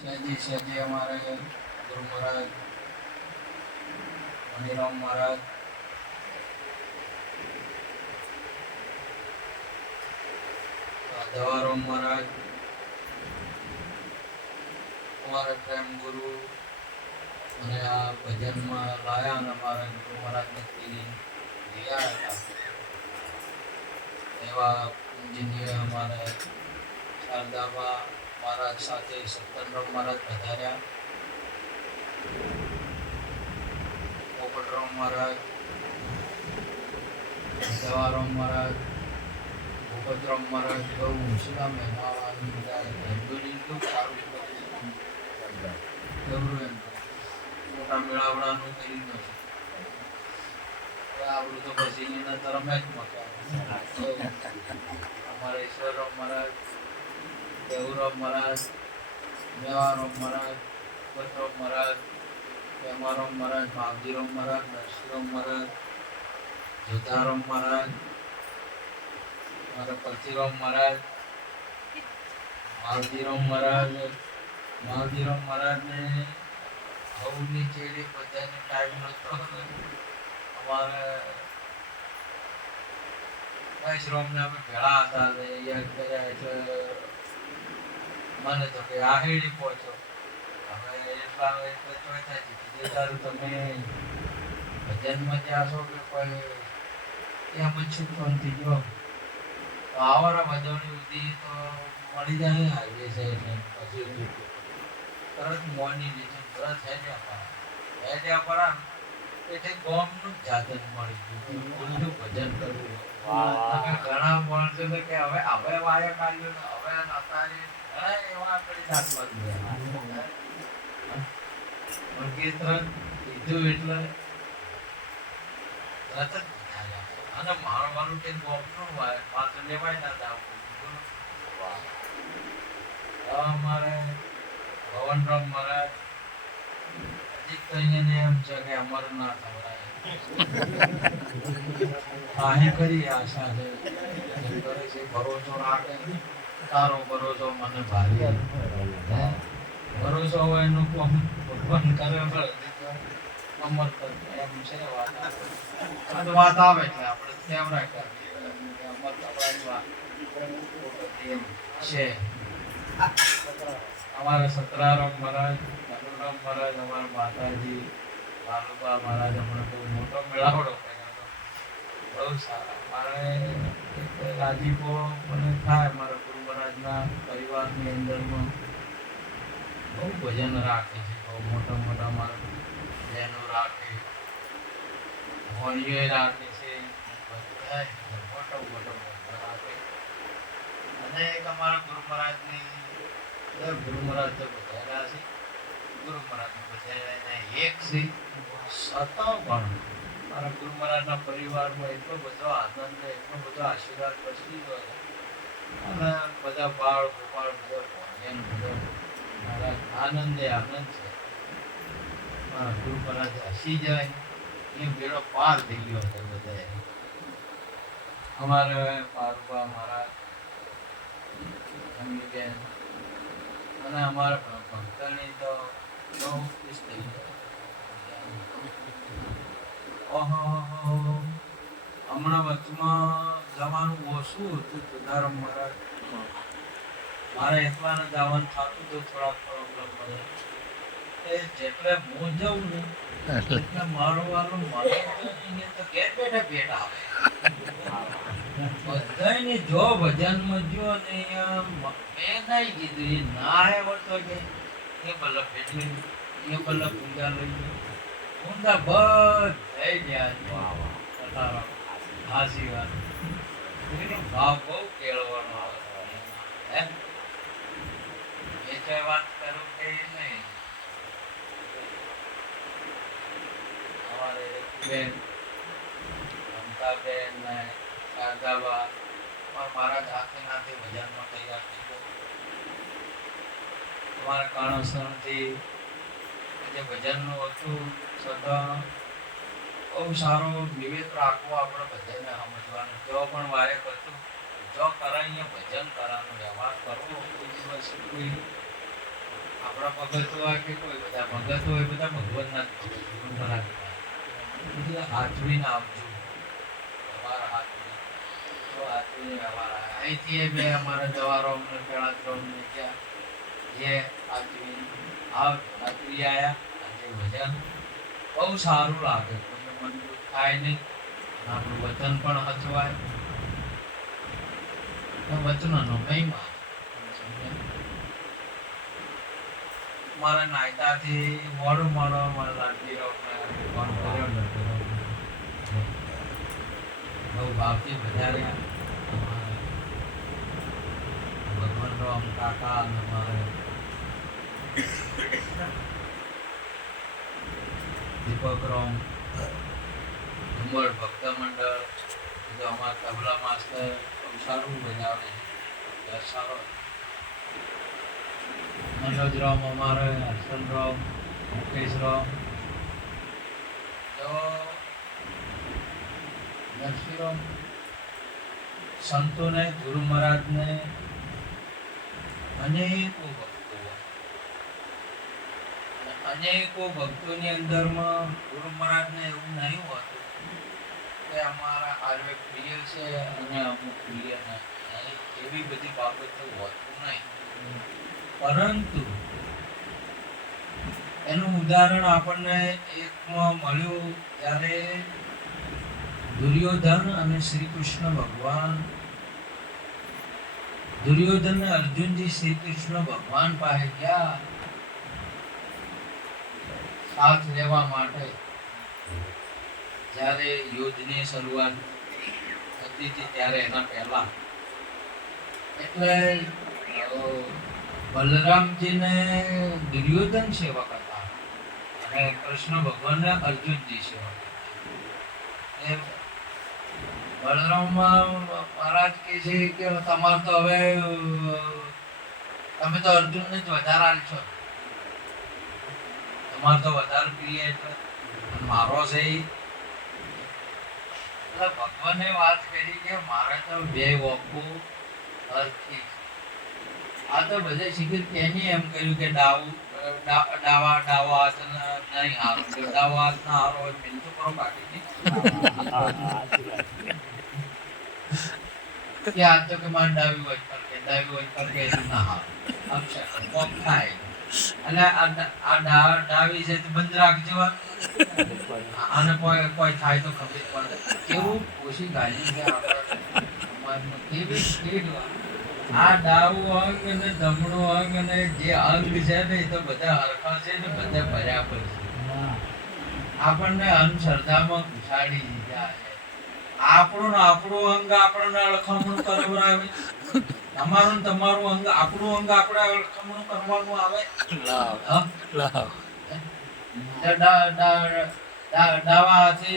સહેજી સહેજી हमारे गुरु महाराज मणिराम महाराज दवाराम महाराज हमारे प्रेम गुरु અને આ ભજનમાં લાયા અને અમારા ગુરુ મહારાજને દિયા હતા એવા પૂજનીય અમારે શારદાબા મહારાજ સાથે સત્તનરામ મહારાજ પધાર્યા, પોપટરામ મહારાજ, જવારામ મહારાજ, ભૂપતરામ મહારાજ બહુ ઊંચા મહેમાન બધા હિન્દુની તો સારું જરૂર એમ મોટા મેળાવડાનું કર્યું નથી. આપણું તો પછી એના તરફ જ મકાન અમારા ઈશ્વરરામ મહારાજ, દેવરામ મહારાજ, મેવારામ મહારાજ, ભૂપતરામ મહારાજ, हेमाराम महाराज, मावजीराम महाराज, नरसिंहराम महाराज, जोधाराम महाराज, हमारे परथीराम महाराज, मावजीराम महाराज ने हवनी चेड़ी बधाने टाइम नतो हमारे वैश्राम ने અમે ભેળા હતા યાદ કર્યા એટલે મને તો કે આહેડી પહોંચો હવે એટલા એટલે ચોઈ થાય છે તારું તમે ભજનમાં જાશો કે કોઈ એમ જ છૂટવાથી જો તો આવરા ભજવણી ઉધી તો મળી જાય હાઈવે છે એટલે પછી તરત મોની નીચે તરત હેડ્યા પર એટલે ગોમનું જાતન મળી ગયું બોલનું ભજન કરવું. ઘણા માણસો કે હવે વાયા કાઢ્યો હવે અત્યારે એવા આપણી જાતમાં કીર્તન કીધું એટલે તરત જ અને મારવાનું કે ગોમનું માત્ર લેવાય ના જાવું. અમારે ભવનરામ મહારાજ હજી તો અહીંયા એમ છે કે અમારું ના ખવડાય અહીં કરી આશા છે કરે છે ભરોસો રાખે તારો ભરોસો મને ભારી ભરોસો હોય એનું કોમ ભગવાન કરે અમર એમ છે વાત આવે એટલે આપણે કેમ રાખ્યા અમર છે. અમારા સતરારામ મહારાજ, મનુરામ મહારાજ, અમારા માતાજી બાલુબા મહારાજ હમણાં બહુ મોટો મેળાવડો કર્યો હતો, બહુ સારા. મારે રાજીપો મને થાય મારા ગુરુ મહારાજના પરિવારની અંદરમાં બહુ ભજન રાખે છે, બહુ મોટા મોટા મારા બહેનો રાખે, ભણીઓ રાખે છે, બધા મોટો મોટો રાખે. અને એક અમારા ગુરુ મહારાજની ગુરુ મહારાજ તો બધા છે, ગુરુ મહારાજ બધા એક છે છતાં પણ મારા ગુરુ મહારાજના પરિવારમાં એટલો બધો આનંદ, એટલો બધો આશીર્વાદ પછી હોય અને બધા બાળ ગોપાળ બધા મારા આનંદ આનંદ છે. મારા ગુરુ મહારાજ હસી જાય એ બેડો પાર થઈ ગયો હતો બધા. અમારે પારુબા મહારાજ બેન અને અમારા ભક્તની તો બહુ ખુશ થઈ જાય. હમણાં વચમાં જવાનું ઓછું હતું જોધારામ મહારાજ, મારે એકલાને જવાનું થતું હતું, થોડા પ્રોબ્લેમ પડે એ જેટલે હું જાઉં ને એટલે મારો વાલો મને તો ઘેર બેઠા ભેટ આવે બધાને જો ભજનમાં જો ને મેં નહીં કીધું એ ના આવડતો કે એ બલ્લભ ભેટ લઈ એ બલ્લભ પૂજા લઈ ઊંડા બધા ગયા હાસી વાત ભાવ બહુ કેળવાનો આવે એ કઈ વાત કરું કે નહીં. અમારે બેન મમતાબેન ને શારદાબા મારા હાથે નાથી ભજનમાં તૈયાર થઈ ગયો. અમારા કાણોસરથી જે ભજનનું હતું છતાં બહુ સારો વિવેક રાખવો આપણે બધાને સમજવાનું. જો પણ વાયક હતું જો કરાય ભજન કરવાનું વ્યવહાર કરવો કોઈ દિવસ કોઈ આપણા ભગતો હોય કે કોઈ બધા ભગતો હોય બધા ભગવાનના જ ભગત બરાબર એટલે હાથવીને આવજો તમારા હાથવી તો હાથવીને અમારા અહીંથી બે અમારા જવારો અમને પેલા ત્રણ ત્યાં જે હાથવી હાથવી આયા આજે ભજન બહુ સારું લાગે કોઈને મન દુઃખ થાય નહીં આપણું વચન પણ હચવાય વચનનો મહિમા મારા નાયતાથી મોડું મારા લાડકી ફોન કર્યો બહુ ભાવથી વધાર્યા ભગવાન રામ કાકા અને અમારે દીપક રામ ભક્ત મંડળ અમારા તબલા માસ્ટર સારું બજાવે છે સારો મનોજ રામ અમારે હર્ષન રામ મુકેશ રામ તો નરસિંહરામ સંતોને ગુરુ મહારાજને અનેકો ભક્તોની અંદરમાં ગુરુ મહારાજને એવું નહીં હોતું કે અમારા આર્વે પ્રિય છે અને અમુક પ્રિય નહીં એવી બધી બાબતો હોતું નહીં પરંતુ એનું ઉદાહરણ આપણને એકમાં મળ્યું જ્યારે દુર્યોધન અને શ્રી કૃષ્ણ ભગવાન દુર્યોધન ને અર્જુનજી શ્રી કૃષ્ણ ભગવાન પાસે ગયા સાથ લેવા માટે જ્યારે યુદ્ધની શરૂઆત થતી હતી ત્યારે એના પહેલા એટલે બલરામજીને દુર્યોધન સેવક હતા અને કૃષ્ણ ભગવાનને અર્જુનજી સેવક હતા. બલરામ મહારાજ કહે છે કે તમારે તો હવે તમે તો અર્જુનને જ વધારે આલશો, તમારે તો વધારે પ્રિય એટલે મારો છે. એટલે ભગવાને વાત કરી કે મારે તો બે વોકો અર્થી આ તો બધે શીખી તેની એમ કહ્યું કે ડાવા હાથ નહીં હારો, ડાવો હાથ ના હારો હોય મિલતું કરો કાઢી કે આ તો કે મારે ડાવી હોય પર કે ના હારો અક્ષર કોક થાય અને આ ડાવી છે તો બંધ રાખજો આને કોઈ થાય તો ખબર પડે કેવું ઓછી ગાલી કે આપણે કેવી સ્પીડ આ ડાવું અંગ અને જમણું અંગ અને જે અંગ છે ને એ તો બધા હરખા છે ને બધા બરાબર છે. આપણને અંધશ્રદ્ધામાં ઘુસાડી દીધા છે. આપણું અંગ આપણને અળખામણું કરાવે, તમારું અંગ આપણું અંગ આપણે અળખામણું કરવાનું આવે. ડાવા હાથે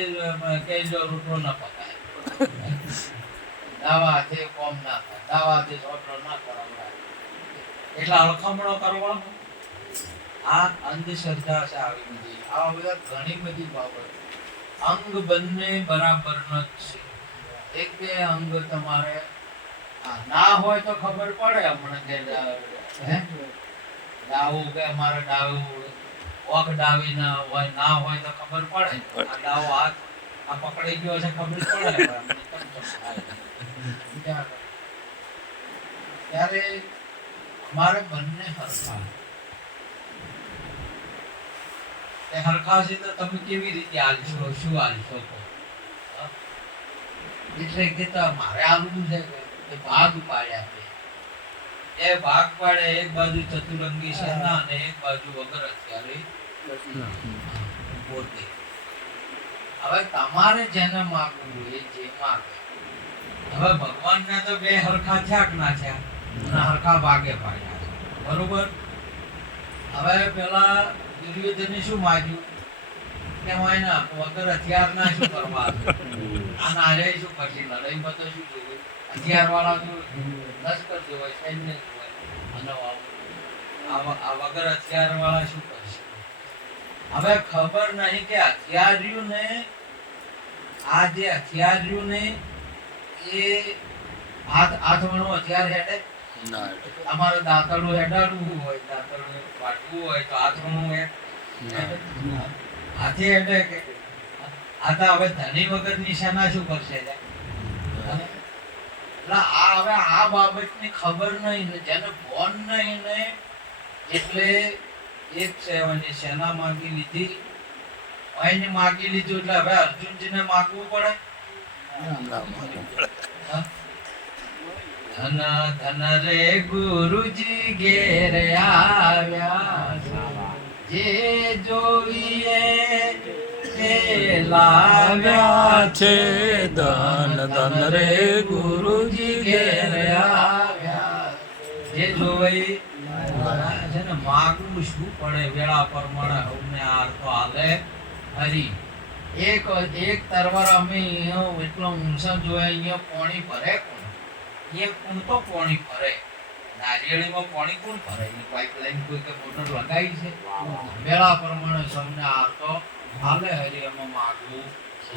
કઈ રોટલો ન પકાય, ડાવા હાથે કોમ ના થાય, ડાવા હાથે રોટલો ના કરાવડાય એટલે અળખામણો કરવાનો. આ અંધશ્રદ્ધા છે. આવી બધી આ બધા ઘણી બધી બાબત અંગ બંને બરાબર ન છે. એક બે અંગ તમારે ના હોય તો ખબર પડે. હમણાં કે ડાવું કે અમારે ડાવું ઓખ ડાવી ના હોય તો ખબર પડે. આ ડાવો હાથ આ પકડી ગયો છે ખબર પડે. ત્યારે અમારે બંને હરખા છે તો તમે કેવી રીતે હાલશો, શું હાલશો? એટલે કે મારે આલવું છે કે ભાગ પાડ્યા છે. એ ભાગ પાડે એક બાજુ ચતુરંગી સેના અને એક બાજુ વગર હથિયારે પોતે. હવે તમારે જેને માગવું એ જે માગે. હવે ભગવાનને તો બે હરખા થયા કે ના થયા અને હરખા ભાગે પાડ્યા છે, બરોબર. હવે પેલા દુર્યોધને શું માગ્યું કે હોય વગર હથિયાર ના શું કરવા આ નારે શું કરશે? લડાઈમાં તો શું જોવે? હથિયાર વાળા તો લશ્કર જોવે, સૈન્ય જોવે. અને આ વગર હથિયાર વાળા શું કરશે? હવે ખબર નહીં કે હથિયાર્યું ને આ જે હથિયાર્યું ને એ હાથ વણો હથિયાર હેડે ના અમારે દાંતરડું હેડાડવું હોય, દાંતરડું વાટવું હોય તો આથરણું હાથી હેડે કે આ તો હવે ધણી વગર નિશાના શું કરશે? એટલે હવે આ બાબતની ખબર નહીં ને, જેને બોન નહીં ને, એટલે એક સેના માંગી લીધી, એને માંગી લીધું એટલે હવે અર્જુનજીને માંગવું પડે. ધન ધન રે ગુરુજી ઘેર આવ્યા, જે જોઈએ તે લાવ્યા છે. ધન ધન રે ગુરુજી ઘેર આવ્યા, જે જોઈ છે ને. માગવું શું પડે વેળા પ્રમાણે અમને આર તો હાલે હરી. એક તરવાર અમે એટલો ઊંચા જોયા, અહીંયા પાણી ભરે કોણ? અહીંયા કોણ તો પાણી ભરે? નારિયેળીમાં પાણી કોણ ભરે? પાઇપલાઇન કોઈ કે મોટર લગાવી છે? વેળા પ્રમાણે સૌને આર તો હાલે હરી. એમાં માગવું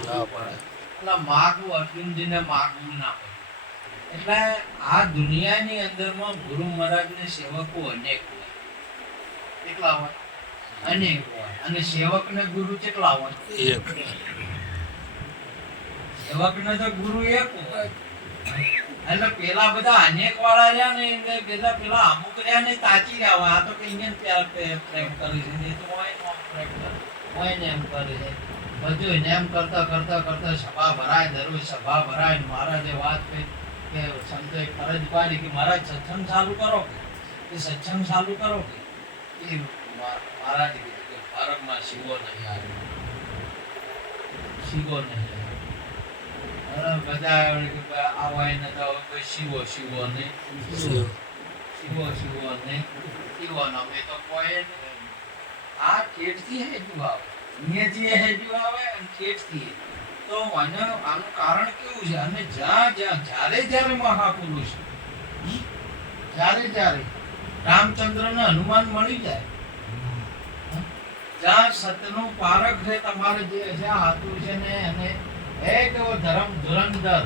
ના પડે. એટલે માગવું અર્જુનજીને માગવું ના પડે. એટલે આ દુનિયાની અંદરમાં ગુરુ મહારાજને સેવકો અનેક હોય. કેટલા હોય? અનેક હોય. અને સેવકને ગુરુ કેટલા હોય? એક. સેવકને તો ગુરુ એક હોય. એટલે પેલા બધા અનેક વાળા રહ્યા ને, પેલા અમુક રહ્યા ને તાચી રહ્યા હોય. આ તો કઈ ને પ્રેમ કરે છે, એ તો હોય પ્રેમ કરે, હોય ને એમ કરે છે. બધું એને એમ કરતા કરતા કરતા સભા ભરાય, દરરોજ સભા ભરાય. મહારાજે વાત કરી કે સંતોએ ફરજ પાડી કે મહારાજ સત્સંગ ચાલુ કરો, કે સત્સંગ ચાલુ કરો. કે મહારાજ કીધું કે ભારતમાં શિવો નહીં આવ્યો, શિવો નહીં આવ્યો. બધા આવાય ને તો શિવો શિવો નહીં, શિવો શિવો નહીં, શિવો અમે તો કોઈ આ ઠેઠથી હેજુ આવે, અહીંયાથી હેજુ આવે અને ઠેઠથી. તો આનું કારણ કેવું છે? અને જ્યારે જ્યારે મહાપુરુષ, જ્યારે રામચંદ્રને હનુમાન મળી જાય, જ્યાં સતનું પારખ છે, તમારે જે છે હાથું છે ને, અને એક એવો ધર્મ ધુરંધર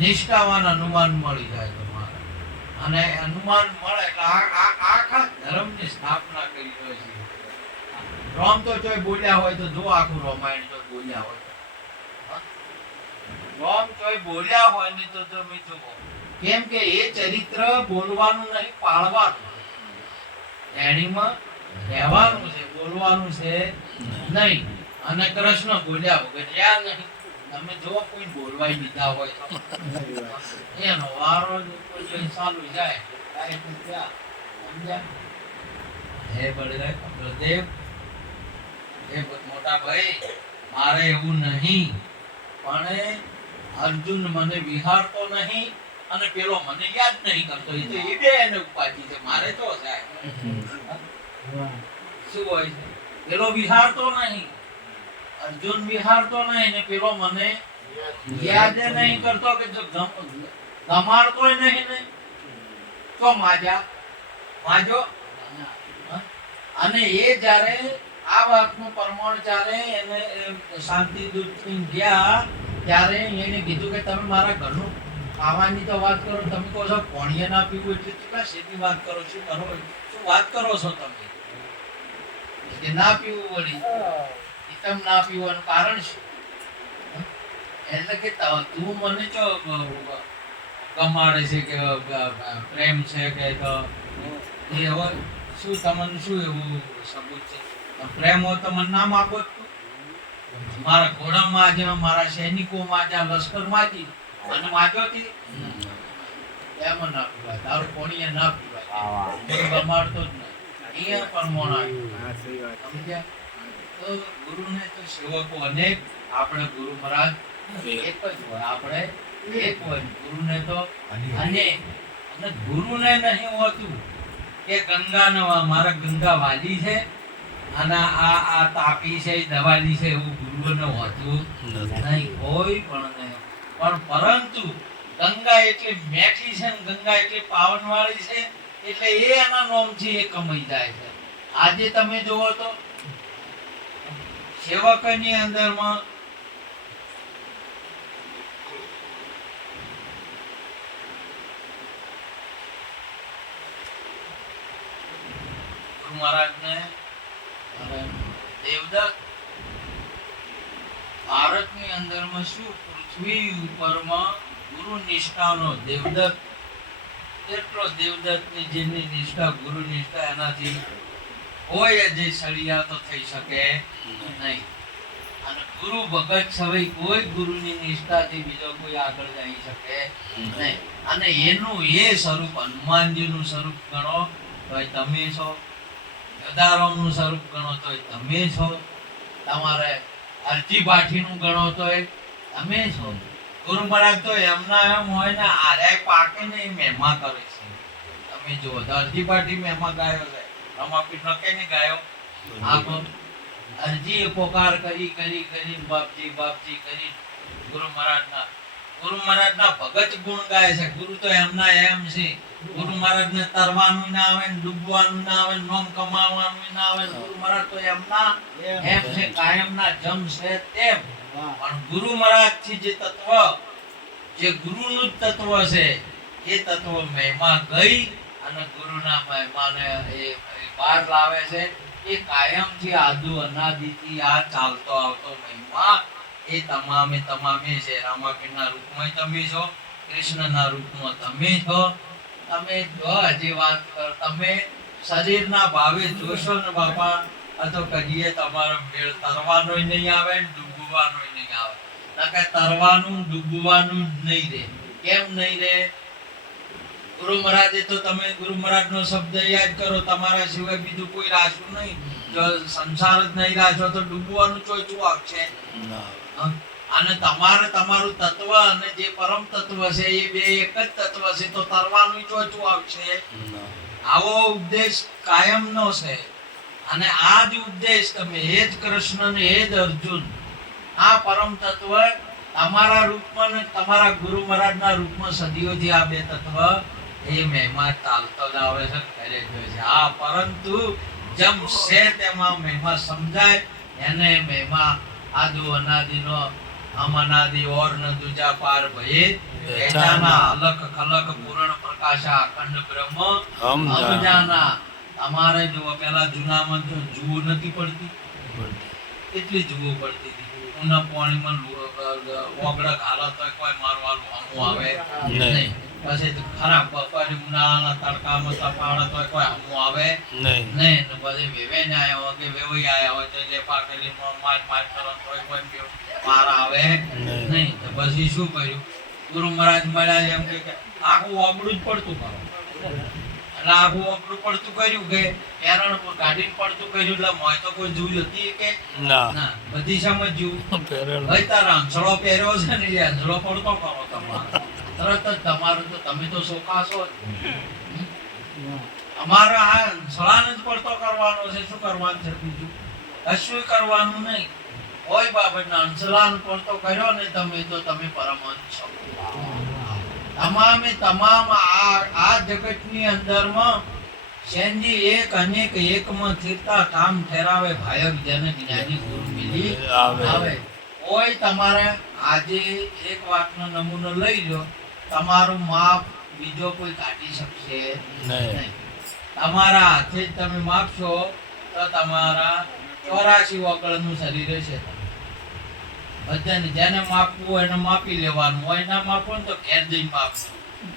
નિષ્ઠાવાન હનુમાન મળી જાય તમારે. અને હનુમાન મળે એટલે આખા ધર્મની સ્થાપના કરી હોય છે. રામ તો ચોય બોલ્યા હોય તો જો આખું રામાયણ તો બોલ્યા હોય, રામ ચોય બોલ્યા હોય ને તો તમે જુઓ. કેમ કે એ ચરિત્ર બોલવાનું નહીં, પાળવાનું. એણીમાં રહેવાનું છે, બોલવાનું છે નહીં. અને કૃષ્ણ બોલ્યા વગર રહ્યા નહીં. તમે જો કોઈ બોલવાય દીધા હોય તો એનો વારો કોઈ ચાલુ જાય. હે બળદેવ, હે મોટા ભાઈ, મારે એવું નહીં, પણ અર્જુન મને વિહારતો નહીં અને પેલો મને યાદ નહીં કરતો. એ તો એ બે એને ઉપાધિ છે, મારે તો થાય શું હોય છે? પેલો વિહારતો નહીં, અર્જુન વિહારતો નહીં ને પેલો મને યાદ નહીં કરતો, કે જો ગમાડતોય નહીં ને તો માજો. અને એ જ્યારે આ વાતનું પ્રમાણ જ્યારે એને શાંતિ દૂત ગયા, ત્યારે એને કીધું કે તમે મારા ઘરનું ખાવાની તો વાત કરો, તમે કહો છો પાણી ના પીવું, એટલે કેટલા શેની વાત કરો? શું વાત કરો છો તમે? કે ના પીવું વળી, તમ ના પીવાનું કારણ શું? એટલે કે તું મને જો ગમાડે છે કે પ્રેમ છે કે એ હવે શું તમને શું એવું સબૂત છે? પ્રેમ હોય તો મને ના માગો. મારા ઘોડામાં આજે, મારા સૈનિકોમાં આજે, લશ્કરમાં હતી અને માગ્યોથી એમ ના પીવાય, તારું કોણીએ ના પીવાય, ગમાડતો જ નહીં. અહીંયા પરમોણ આવ્યું, સમજ્યા? તો ગુરુને તો સેવકો અનેક, આપણે ગુરુ મહારાજ એક જ હોય, આપણે એક હોય. ગુરુને તો અનેક. અને ગુરુને નહીં હોતું કે ગંગાનો મારા ગંગા વાલી છે અને આ તાપી છે, દવાલી છે, એવું ગુરુને હોતું નહીં, કોઈ પણ નહીં. પણ પરંતુ ગંગા એટલી મેઠી છે ને, ગંગા એટલી પાવન વાળી છે, એટલે એ એના નામથી એ કમાઈ જાય છે. આજે તમે જોવો તો સેવકની અંદરમાં ગુરુ મહારાજને અને દેવદત્ત ભારતની અંદરમાં શું પૃથ્વી ઉપરમાં ગુરુ નિષ્ઠાનો દેવદત્ત એટલો દેવદત્તની જેની નિષ્ઠા ગુરુ નિષ્ઠા એનાથી કોઈ જે સળિયા તો થઈ શકે નહીં. અને ગુરુ ભગત સવઈ કોઈ ગુરુની નિષ્ઠાથી બીજો કોઈ આગળ જઈ શકે નહીં. અને એનું એ સ્વરૂપ હનુમાનજીનું સ્વરૂપ ગણો તોય તમે છો, ગદારામનું સ્વરૂપ ગણો તોય તમે છો, તમારે અરજી પાઠીનું ગણો તોય તમે છો. ગુરુ મહારાજ તો એમના એમ હોય ને આર્ય પાકે ને એ મહેમા કરે છે. તમે જુઓ તો અરજી પાઠી મહેમા ગાયો છે, રમાપીઠ નો કેને ગાયો આખો અરજી પોકાર કરી કરી કરી બાપજી બાપજી કરી ગુરુ મહારાજના ભગત ગુણ ગાય છે. ગુરુ તો એમના એમ છે. ગુરુ મહારાજને તરવાનું ના આવે ને ડૂબવાનું ના આવે, નોમ કમાવાનું ના આવે. ગુરુ મહારાજ તો એમના એમ છે, કાયમના જમ છે તેમ. પણ ગુરુ મહારાજ થી જે તત્વ, જે ગુરુનું જ તત્વ છે, એ તત્વ મહિમા ગઈ અને ગુરુના મહિમાને એ બહાર લાવે છે. એ કાયમથી આદુ અનાદિથી આ ચાલતો આવતો મહિમા એ તમામે છે. રામાપીરના રૂપમાં તમે છો, કૃષ્ણના રૂપમાં તમે છો. તમે જો હજી વાત કર, તમે શરીરના ભાવે જોશો ને બાપા, આ તો કહીએ તમારો મેળ તરવાનોય નહીં આવે ને ડૂબવાનોય નહીં આવે. નકે તરવાનું ડૂબવાનું જ નહીં રહે. કેમ નહીં રહે? ગુરુ મહારાજે તો તમે ગુરુ મહારાજનો શબ્દ યાદ કરો, તમારા સિવાય બીજું કોઈ રાખ્યું નહીં. જો સંસાર જ નહીં રાખ્યો તો ડૂબવાનું ચોચું આવશે. અને તમારે તમારું તત્વ અને જે પરમ તત્વ છે એ બે એક જ તત્વ છે, તો તરવાનું ચોચું આવશે. આવો ઉપદેશ કાયમનો છે. અને આ જ ઉપદેશ તમે હે જ કૃષ્ણ ને હે જ અર્જુન, આ પરમ તત્વ તમારા રૂપમાં ને તમારા ગુરુ મહારાજના રૂપમાં સદીઓથી આ બે તત્વ એ મહિમા ચાલતો જ આવે છે, કરે છે. હા, પરંતુ જેમ છે તેમાં મહિમા સમજાય એને મહિમા આદુ અનાદિનો હમ અનાદિ ઓર ન દુજા પાર ભયે એજાના અલખ ખલક પૂર્ણ પ્રકાશા અખંડ બ્રહ્મ હમ જાના. તમારે જો પેલા જૂનામાં જો જુઓ નથી પડતી, એટલી જુઓ પડતી હતી. ઉના પાણીમાં ઓગળક હાલત હોય કોઈ મારવાનું હમું આવે નહીં. પછી ખરાબ બપોરે ઉનાળાના તડકામાં તપાડત હોય કોઈ હમું આવે નહીં. પછી વેવેને આયા હોય કે વેવઈ આયા હોય તો જે પાકેલી માર કરો તોય કોઈ પાર આવે નહીં. તો પછી શું કર્યું? ગુરુ મહારાજ મળ્યા એમ કે આખું ઓગળું જ પડતું કરો. એટલે આખું ઓગળું પડતું કર્યું કે એરણ કાઢીને પડતું કર્યું. એટલે મોય તો કોઈ જોયું હતી કે ના, બધી સમજ્યું. ભાઈ તારા અંસળો પહેર્યો છે ને, એ અંસળો પડતો કરો તમારે તરત જ. તમારું તો તમે તો સોખાશો જ. અમારે આ અંસળાને જ પડતો કરવાનો છે. શું કરવાનું છે? બીજું કશું કરવાનું નહીં. કોઈ બાબતના અંસળાને પડતો કર્યો ને તમે, તો તમે પરમહંસ છો. તમામે તમામ આ જગતની અંદરમાં શેનજી એક અનેક એકમાં સ્થિરતા કામ ઠેરાવે ભાયક જેને જ્ઞાની ગુરુ મિલી આવે. કોઈ તમારે આજે એક વાતનો નમૂનો લઈ લો, તમારું માપ બીજો કોઈ કાઢી શકશે નહીં. તમારા હાથે જ તમે માપશો તો તમારા 84 ઓગળનું શરીર છે. બધાને જેને માપવું હોય એને માપી લેવાનું હોય. ના માપવું ને તો ઘેર જઈને માપવું.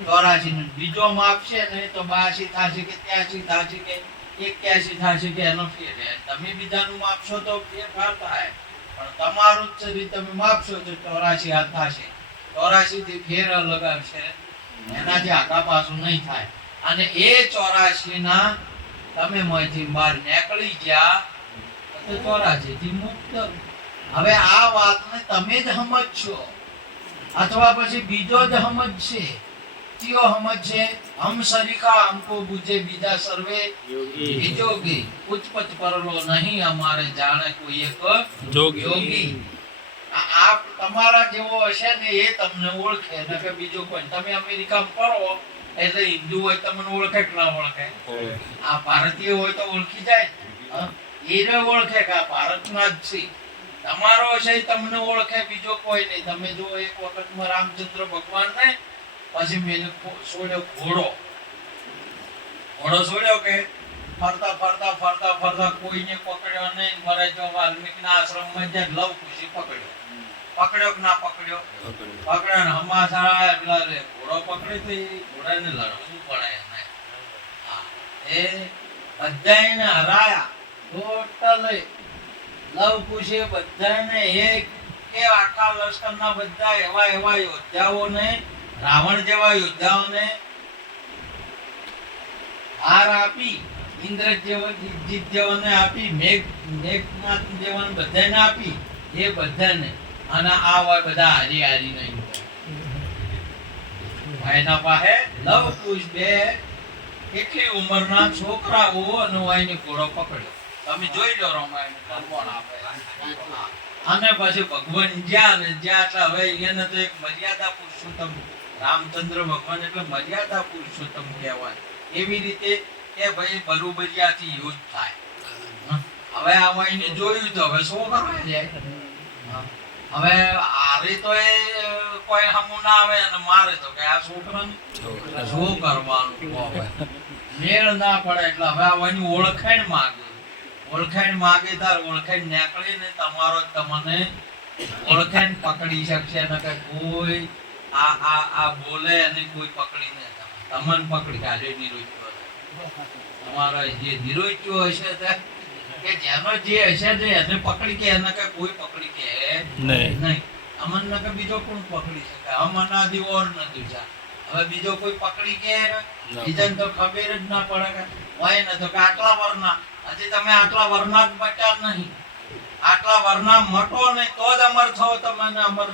84 નું બીજો માપશે ને તો 82 થશે કે 83 થશે કે 81 થશે કે એનો ફેર. તમે બીજાનું માપશો તો ફેરફાર થાય, પણ તમારું જ શરીર તમે માપશો તો 84 હાથ થશે. 84 થી ફેર અલગ આવશે, એનાથી આગા પાછું નહીં થાય. અને એ 84 ના તમે મોંથી બહાર નીકળી ગયા તો 84 થી મુક્ત. હવે આ વાતને તમે જ સમજશો અથવા પછી બીજો જ સમજશે. કયો સમજશે? હમ સરીખા હમકો બુझे બીજા સર્વે જોગી. ઉચ્ચપચ પરલો નહીં અમારે જાણે કોઈ એક જોગી. આ તમારા જેવો હશે ને એ તમને ઓળખે, ને કે બીજો કોઈ. તમે અમેરિકામાં પડો એટલે હિન્દુ હોય તમને ઓળખે કે ના ઓળખે? આ ભારતીય હોય તો ઓળખી જાય. એ ઓળખે કે આ ભારતના જ છે. તમારો હશે તમને ઓળખે, બીજો કોઈ નહીં. તમે જો એક વખતમાં રામચંદ્ર ભગવાન ને પછી મેં છોડ્યો ઘોડો છોડ્યો કે ફરતા કોઈને પકડ્યો નહીં. મરે જો વાલ્મીકીના આશ્રમમાં જાય લવકુશી પકડ્યો કે ના પકડ્યો? પકડ્યો ને હમાસા એટલા રે ઘોડો પકડે તો એ ઘોડાને લડવું પડે એને. એ બધાયને હરાયા ટોટલી. લવકુશે બધાને એક કે આખા લશ્કરના બધા એવા યોદ્ધાઓને, રાવણ જેવા યોદ્ધાઓને હાર આપી, ઇન્દ્ર જીત જેવાને આપી, મેઘનાથ જેવાને બધાને આપી. એ બધાને અને આ હોય બધા હારી નહીં. ભાઈના પાસે લવકુશ બે કેટલી ઉંમરના છોકરાઓ અને વાયને ઘોડો પકડ્યો. તમે જોઈ લો રામાયણ કોણ આપે. અને પછી ભગવાન જ્યાં એટલે હવે એને તો એક મર્યાદા પુરુષોત્તમ રામચંદ્ર ભગવાન એટલે મર્યાદા પુરુષોત્તમ કહેવાય. એવી રીતે કે ભાઈ બરોબરિયાથી યુદ્ધ થાય. હવે આમાં એને જોયું તો હવે શું કરવા જાય? હવે આરે તો એ કોઈ હમું ના આવે અને મારે તો કે આ છોકરાને શું કરવાનું? મેળ ના પડે એટલે હવે આની ઓળખાણ માગે તાર ઓળખાણ નીકળીને તમારો તમને ઓળખાણ પકડી શકશે ને કે કોઈ આ બોલે અને કોઈ પકડીને તમને પકડી કાઢે. નિરોચ્યો તમારો જે નિરોચ્યો હશે કે જેનો જે હશે એને પકડી કે એને કે કોઈ પકડી કે નહીં. અમને કે બીજો કોણ પકડી શકે? અમના દીવોર નથી જા. હવે બીજો કોઈ પકડી કે બીજાને તો ખબર જ ના પડે કે હોય ને તો કે આટલા વરના હજી તમે આટલા વરના જ મટ્યા નહીં. આટલા વરના મટો નહીં તો જ અમર થો. તમને અમર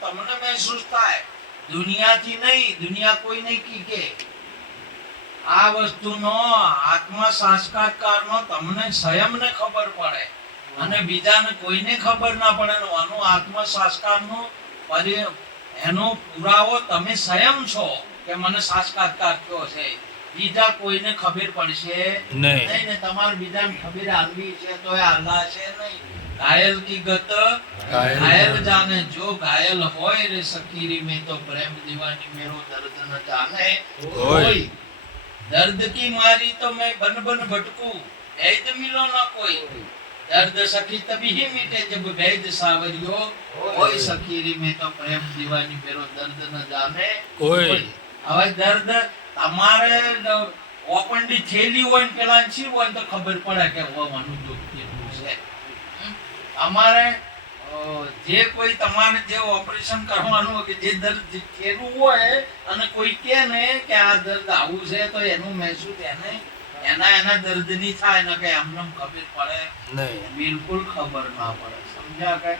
તમને મહેસૂસ થાય. દુનિયાથી નહીં, દુનિયા કોઈ નહીં કે આ વસ્તુનો આત્મા સાક્ષાત્કારનો તમને સ્વયંને ખબર પડે અને બીજાને કોઈને ખબર ના પડે. આનું આત્મા સાક્ષાત્કારનો એનો પુરાવો તમે સ્વયં છો કે મને સાક્ષાત્કાર થયો છે. બીજા કોઈને ખબર પડશે નહીં ને તમારે બીજાને ખબર આવવી છે તો એ આલ્લા છે નહીં. ઘાયલ કી ગત ઘાયલ જાને. જો ઘાયલ હોય રે સકીરી में तो प्रेम दीवानी मेरो दर्द न जाने कोई. दर्द की मारी तो मैं बन बन भटकू भेद मिलो ना कोई. दर्द सखी तभी ही मिटे जब भेद सावरियो कोई. सखीरी में तो प्रेम दीवानी मेरो दर्द न जाने कोई. હવે દર્દ તમારે ઓપનડી થેલી હોય ને પેલા છીવ હોય તો ખબર પડે કે હોવાનું દુઃખ કેટલું છે. અમારે જે કોઈ તમારે જે ઓપરેશન કરવાનું હોય કે જે દર્દ થેલું હોય અને કોઈ કહે ને કે આ દર્દ આવું છે તો એનું મહેસૂસ એના દર્દની થાય ને કે એમને ખબર પડે નહીં. બિલકુલ ખબર ના પડે. સમજ્યા કે?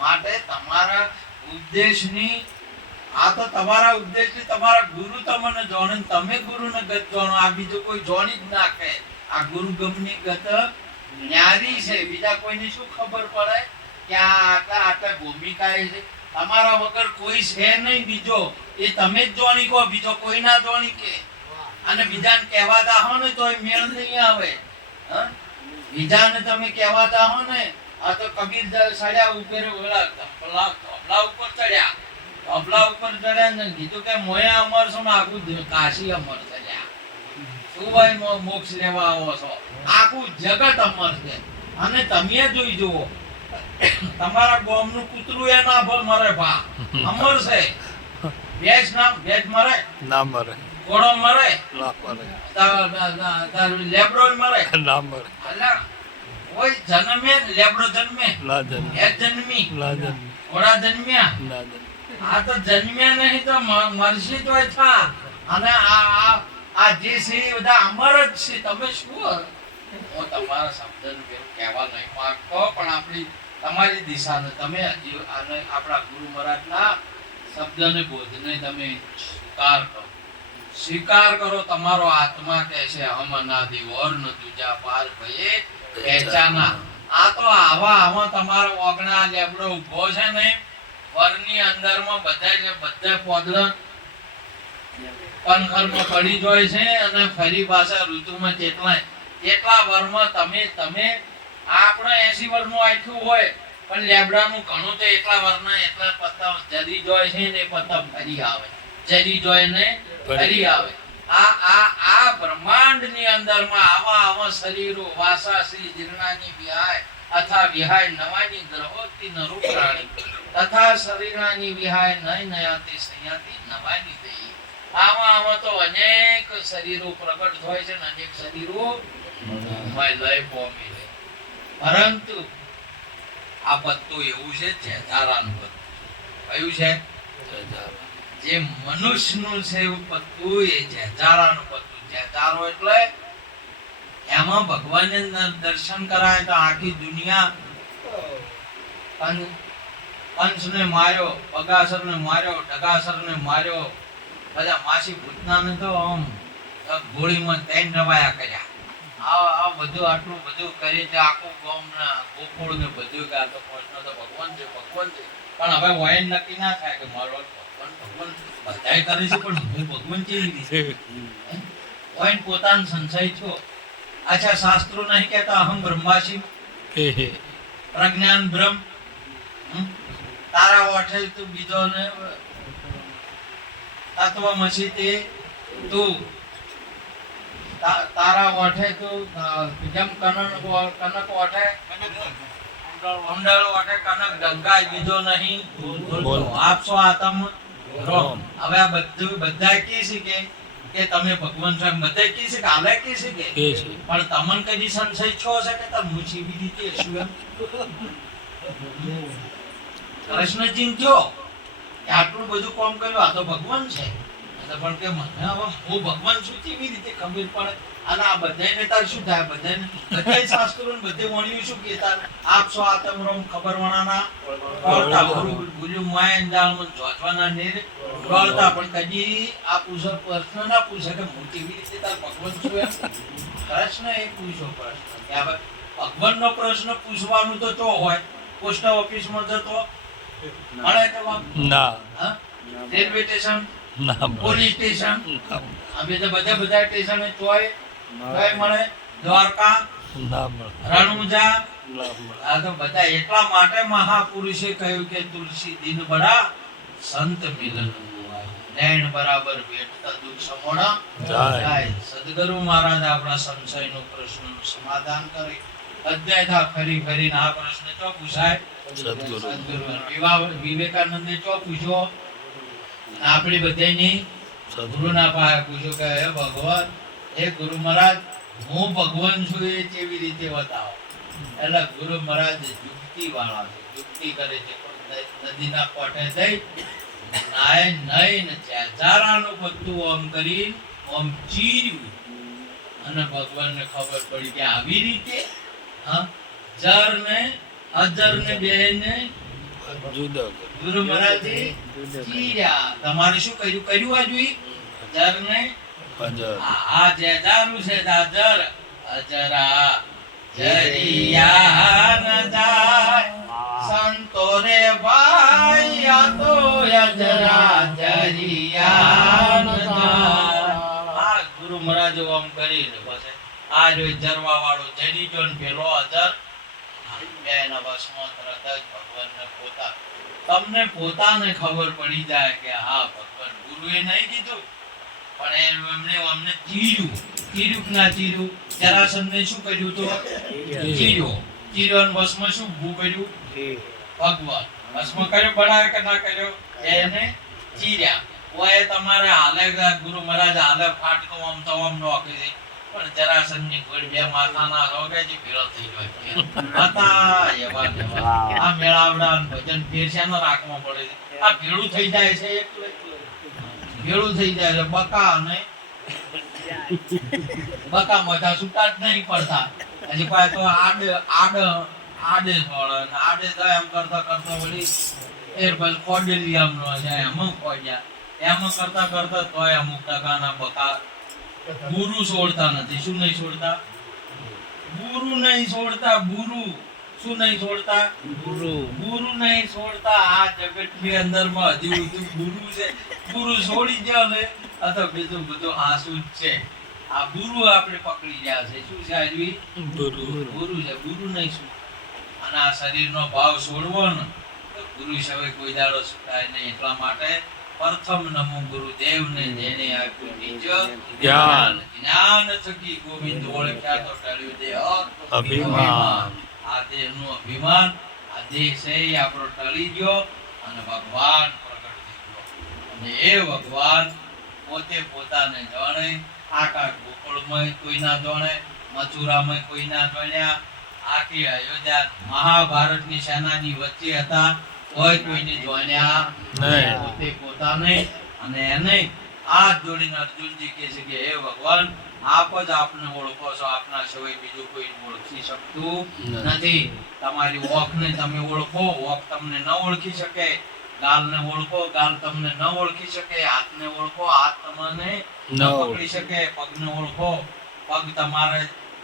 માટે તમારા ઉપદેશની આ તો તમારા ઉપદેશથી તમારા ગુરુ તમને જાણે, તમે ગુરુને ગત જાણો. આ બીજું કોઈ જાણી જ ના કે આ ગુરુ ગમની ગત ન્યારી છે. બીજા કોઈને શું ખબર પડે કે આ આટલા ભૂમિકા છે? તમારા વગર કોઈ છે નહીં બીજો. એ તમે જ જાણી કહો, બીજો કોઈ ના જાણી કે. અને બીજાને કહેવાતા હો ને તો મેળ નહીં આવે. બીજાને તમે કહેવાતા હો ને આ તો કબીર સડ્યા ઉપર ધબલા ઉપર ચડ્યા. અબલા ઉપર ચડ્યા ને કીધું કે મોયા અમર છો ને આખું કાશી અમર ચડ્યા. શું ભાઈ મોક્ષ લેવા આવો છો? આખું જગત અમર છે. અને તમે જોઈ જુઓ તમારા ગામનું કૂતરું એ ના મરે ભા અમર છે. ભેંસ મરે ના મરે. ઘોડો મરે ના મરે. લેબડો મરે ના મરે. કોઈ જન્મે લેબડો જન્મે ના જન્મે. ભેંસ જન્મી ના જન્મે. ઘોડા જન્મ્યા. ના જન્મે. આ તો જન્મ્યા નહીં તો મરશી તોય થા. અને આ જે છે એ બધા અમર જ છે. તમે શું હું તમારા શબ્દને કહેવા નહીં માંગતો પણ આપણી તમારી દિશાને તમે આને આપણા ગુરુ મહારાજના શબ્દને બોધને તમે સ્વીકાર કરો. તમારો આત્મા કહે છે હમ અનાદિ ઓર ન દુજા પાર ભયે પહેચાના. આ તો આવા તમારો ઓગણા લેબડો ઉભો છે ને વરની અંદરમાં બધા પોદળા પનખરમાં પડી જાય છે અને ફરી પાછા ઋતુમાં જેટલા વરમાં તમે આપણે 80 વર્ષનું આખ્યું હોય પણ લેબડાનું ઘણું તો એટલા વરના એટલા પત્તા જરી જાય છે ને પત્તા ફરી આવે. જરી જાય ને ફરી આવે. આ બ્રહ્માંડની અંદરમાં આવા શરીરો વાસાશ્રી જીર્ણાની વિહાય અથા વિહાય નવાની ગ્રહોથી નરુપ્રાણી તથા શરીરાની વિહાય નય નયાતિ સંયાતિ નવાની દેહી. આમાં તો અનેક શરીરો પ્રગટ થાય છે ને અનેક શરીરો લય પામી છે. પરંતુ આ બધું એવું છે ચેતારાનું બધું. કયું છે? જે મનુષ્યનું છે એવું બધું એ ચેતારાનું બધું. ચેતારો એટલે એમાં ભગવાનને દર્શન કરાય તો આખી દુનિયા કંસને માર્યો, બગાસરને માર્યો, ડગાસરને માર્યો, બધા માસી ભૂતનાને તો આમ ગોળીમાં તૈન રવાયા કર્યા. આ બધું આટલું બધું કરી છે આખું ગામના ગોકુળ ને બધું કે આ તો કૃષ્ણ તો ભગવાન છે ભગવાન છે. પણ હવે વાયન નક્કી ના થાય કે મારો ભગવાન ભગવાન બધાય કરે છે પણ હું ભગવાન કેવી રીતે? વાયન પોતાનો સંશય છો. અચ્છા શાસ્ત્રો નહીં કહેતા અહમ બ્રહ્માસી પ્રજ્ઞાન બ્રહ્મ. તારા ઓઠે તું બીજો ને તત્વમસી તે તું તારા ઓઠે તું જેમ કનક ઓઠે કુંડળ ઓઠે કનક ગંગા બીજો નહીં આપશો આતમ રોમ. હવે આ બધું બધા કી શીખે કે તમે ભગવાન છો. બધા કી શીખે હાલે કી શીખે પણ તમને કદી સંશય છો છે કે તમે મુસીબી રીતે શું એમ કૃષ્ણ ચિંત્યો કે આટલું બધું કામ કર્યું આ તો ભગવાન છે. પણ કે મને હવે હું ભગવાન છું કેવી રીતે ખબર પડે? અને આ બધાને તાર શું થાય? બધાય શાસ્ત્રો ને બધે વાણિયું શું કહેતા આપશો આતમ રોમ ખબર વણાના બોલતા ભૂલ્યું માયન જાળમાં જોજવાના ને બોલતા. પણ કદી આ પ્રશ્ન ના પૂછે કે હું કેવી રીતે તાર ભગવાન છું એમ. પ્રશ્ન એ પૂછો પ્રશ્ન કે હવે ભગવાનનો પ્રશ્ન પૂછવાનું તો તો હોય પોસ્ટ ઓફિસમાં જતો મળે તો ના રેલવે સ્ટેશન પોલીસ સ્ટેશન બધા સ્ટેશન તોય મળે. દ્વારકા રણુજા આ તો બધા. એટલા માટે મહાપુરુષે કહ્યું કે તુલસી દિન બડા સંત મિલન નૈણ બરાબર બેઠતા દુઃખ સમોણા જાય. સદગુરુ મહારાજ આપણા સંશયનો પ્રશ્નનું સમાધાન કરે. અધ્યાય ફરી ફરીને આ પ્રશ્ન તો પૂછાય સદગુરુ વિવેકાનંદે તો પૂછ્યો. આપણે બધાની ગુરુના પાસે પૂછ્યું કે હે ભગવાન હે ગુરુ મહારાજ હું ભગવાન છું એ કેવી રીતે બતાવો? એટલે ગુરુ મહારાજ યુક્તિ વાળા છે. યુક્તિ કરે છે. નદીના કોઠે જઈ નાય નહીં ને ચારાનું પત્તું ઓમ કરી ઓમ ચીર્યું અને ભગવાનને ખબર પડી કે આવી રીતે જર ને અજર ને બે ને ગુરુ મહારાજે ચીર્યા. તમારે શું કર્યું? કર્યું આ જોઈ જર ને આ જે જારું છે જર અજરા જરિયા ન જાય સંતો રે ભાઈ આ તો અજરા જરિયા ન જાય. આ ગુરુ મહારાજ આમ કરીને પછી આ જો જરવા વાળો જરી જો ને પેલો અજર બેના વસમાં તરત જ ભગવાનને તમને પોતાને ખબર પડી જાય કે હા ભગવાન. ગુરુએ નહીં કીધું પણ અમને ચીર્યું ના ચીર્યું. જરાસંધને શું કર્યું? તો ચીર્યો ને વસમાં શું ભૂ કર્યું? ભગવાન વસમાં કર્યો બનાવે કે ના કર્યો? એને ચીર્યા. ઓય તમારે હાલે ગુરુ મહારાજ હાલે ફાટકો આમ તો આમ નોખી દે પણ જરાસંધની કોઈ બે માથાના રોગેજી ભેળો થઈ ગયો હતા એવા આ મેળાવડા ભજન ફેરસ્યાનો રાખવા પડે છે. આ ભેળું થઈ જાય છે ભેળું થઈ જાય છે. બકા મજા છૂટા જ નહીં પડતા. હજી કોઈ તો આડે છોડે આડે થાય એમ કરતા વળી એ પછી ખોડેલી આમનો છે એમાં ખોડ્યા એમાં કરતા તોય અમુક ટકાના બકા ગુરુ છોડતા નથી. શું નહીં છોડતા? ગુરુ નહીં છોડતા. શું નહીં છોડતા? ગુરુ નહીં છોડતા. આ જગતની અંદરમાં હજી ગુરુ છે. ગુરુ છોડી ગયા ને આ તો બીજું બધું હાસુ જ છે. આ ગુરુ આપણે પકડી ગયા છે. શું છે? આજવી ગુરુ છે. ગુરુ નહીં શું? અને આ શરીરનો ભાવ છોડવો ને તો ગુરુ સિવાય કોઈ દાડો છૂટાય નહીં. એટલા માટે પ્રથમ નમો ગુરુદેવને જેને આપ્યું નિજ જ્ઞાન. જ્ઞાન થકી ગોવિંદ ઓળખ્યા તો ટળ્યું દેહ અભિમાન. આ દેહનું અભિમાન, આ દેહ છે એ આપણો ટળી ગયો અને ભગવાન પ્રગટ થઈ ગયો. અને એ ભગવાન પોતે પોતાને જાણે. આખા ગોકુળમાં કોઈ ના જાણે, મથુરામાં કોઈ ના જાણ્યા, આખી અયોધ્યા મહાભારતની સેનાની વચ્ચે હતા તોય કોઈને જાણ્યા નહીં. પોતે પોતાને. અને એને હાથ જોડીને અર્જુનજી કહે છે કે હે ભગવાન, આપ જ આપને ઓળખો છો, આપના સિવાય બીજું કોઈ ઓળખી શકતું નથી. તમારી ઓખને તમે ઓળખો, ઓખ તમને ન ઓળખી શકે. ગાલને ઓળખો, ગાલ તમને ન ઓળખી શકે. હાથને ઓળખો, હાથ તમને ન પકડી શકે. પગને ઓળખો, પગ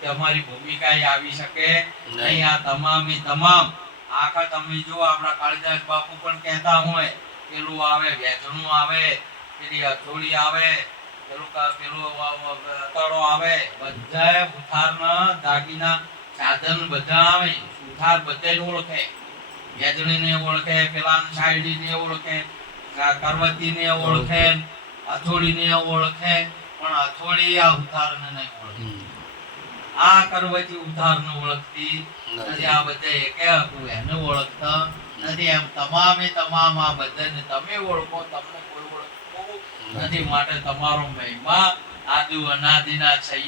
તમારી ભૂમિકાએ આવી શકે નહીં. આ તમામે તમામ આખા તમે જો આપણા કાળીદાસ બાપુ પણ કહેતા હોય, પેલું આવે વેચણું આવે, પેલી હથોડી આવે, પેલું તળો આવે, બધા ઉથારના દાગીના સાધન બધા આવે. ઉથાર બધાને ઓળખે, વેચણીને ઓળખે, પેલા સાયડીને ઓળખે, કરવતીને ઓળખે, હથોડીને ઓળખે, પણ હથોડી આ ઉથારને નહીં ઓળખે. આ કરવતી ઉથારને ઓળખતી નથી. આ બધા એકે એને ઓળખતા નથી. એમ તમામે તમામ આ બધાને તમે ઓળખો, તમને કોઈ ઓળખતું નથી. માટે તમારો મહિમા આદિ અનાદિના છે.